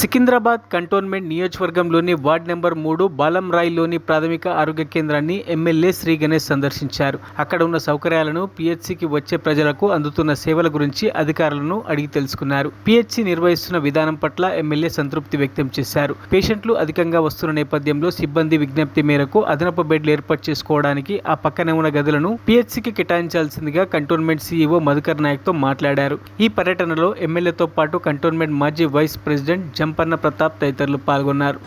Secunderabad cantonment నియోజకవర్గంలోని ward number 3 బాలంరాయ్లోని ప్రాథమిక ఆరోగ్య కేంద్రాన్ని ఎమ్మెల్యే శ్రీ గణేష్ సందర్శించారు. అక్కడ ఉన్న సౌకర్యాలను, పిహెచ్సికి వచ్చే ప్రజలకు అందుతున్న సేవల గురించి అధికారులను అడిగి తెలుసుకున్నారు. పిహెచ్సి నిర్వహిస్తున్న విధానం పట్ల ఎమ్మెల్యే సంతృప్తి వ్యక్తం చేశారు. పేషెంట్లు అధికంగా వస్తున్న నేపథ్యంలో సిబ్బంది విజ్ఞప్తి మేరకు అదనపు బెడ్లు ఏర్పాటు చేసుకోవడానికి ఆ పక్కనే ఉన్న గదులను పిహెచ్సికి కేటాయించాల్సిందిగా కంటోన్మెంట్ సీఈఓ మధుకర్ నాయక్తో మాట్లాడారు. ఈ పర్యటనలో ఎమ్మెల్యేతో పాటు కంటోన్మెంట్ మాజీ వైస్ ప్రెసిడెంట్ జంపన్న ప్రతాప్ తదితరులు పాల్గొన్నారు.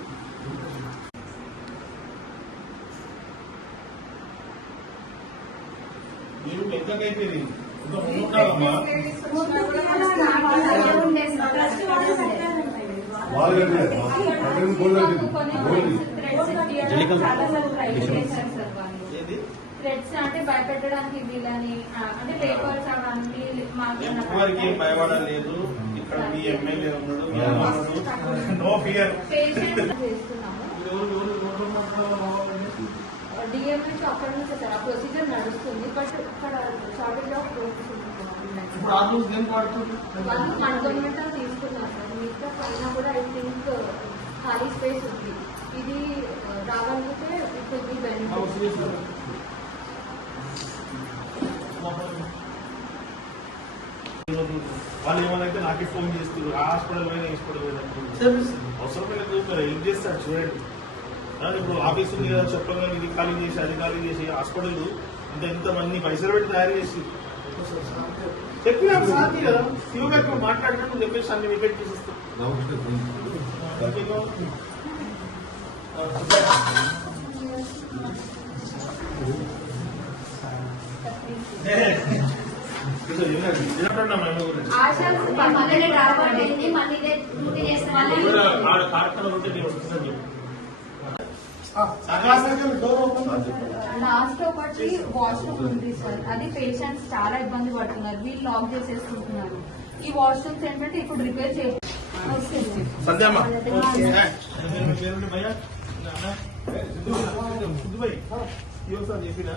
థ్రెడ్స్ అంటే భయపెట్టడానికి వీళ్ళని అంటే పేపర్స్ అవన్నీ ఎవరికి భయపడలేదు. ఇక్కడ మీ ఎమ్మెల్యే ఉన్నాడు, నో ఫియర్. డిఎంహెచ్ అక్కడ నుంచి సార్ ఆ ప్రొసీజర్ నడుస్తుంది. బట్ అక్కడ షార్టేజ్ ఆఫ్ వాళ్ళు కంటోన్మెంట్ తీసుకున్నారు సార్. మిగతా పైన కూడా ఐ థింక్ ఖాళీ స్పేస్ ఉంది. ఇది రావాలంటే ఇట్ విల్ బి బెనిఫిట్. వాళ్ళు ఏమైనా నాకే ఫోన్ చేస్తారు, ఆ హాస్పిటల్ పోయినా హాస్పిటల్ అవసరమైన ఏం చేస్తారు చూడండి. ఇప్పుడు ఆఫీస్ ఉంది కదా, చెప్పగానే ఇది ఖాళీ చేసి అది ఖాళీ చేసి హాస్పిటల్ ఇంతమంది పైసలు పెట్టి తయారు చేసి చెప్పినా సాధ్యం కదా. శివగారు మాట్లాడినట్టు చెప్పేసి అన్ని వికెట్ చేసేస్తాం. లాస్ట్ ఒకటి వాష్రూమ్ ఉంది సార్. అది పేషెంట్స్ చాలా ఇబ్బంది పడుతున్నారు. వీళ్ళు లాక్ చేసేసుకుంటున్నారు. ఈ వాష్రూమ్స్ ఏంటంటే ఇప్పుడు రిపేర్ చేసి చెప్పిన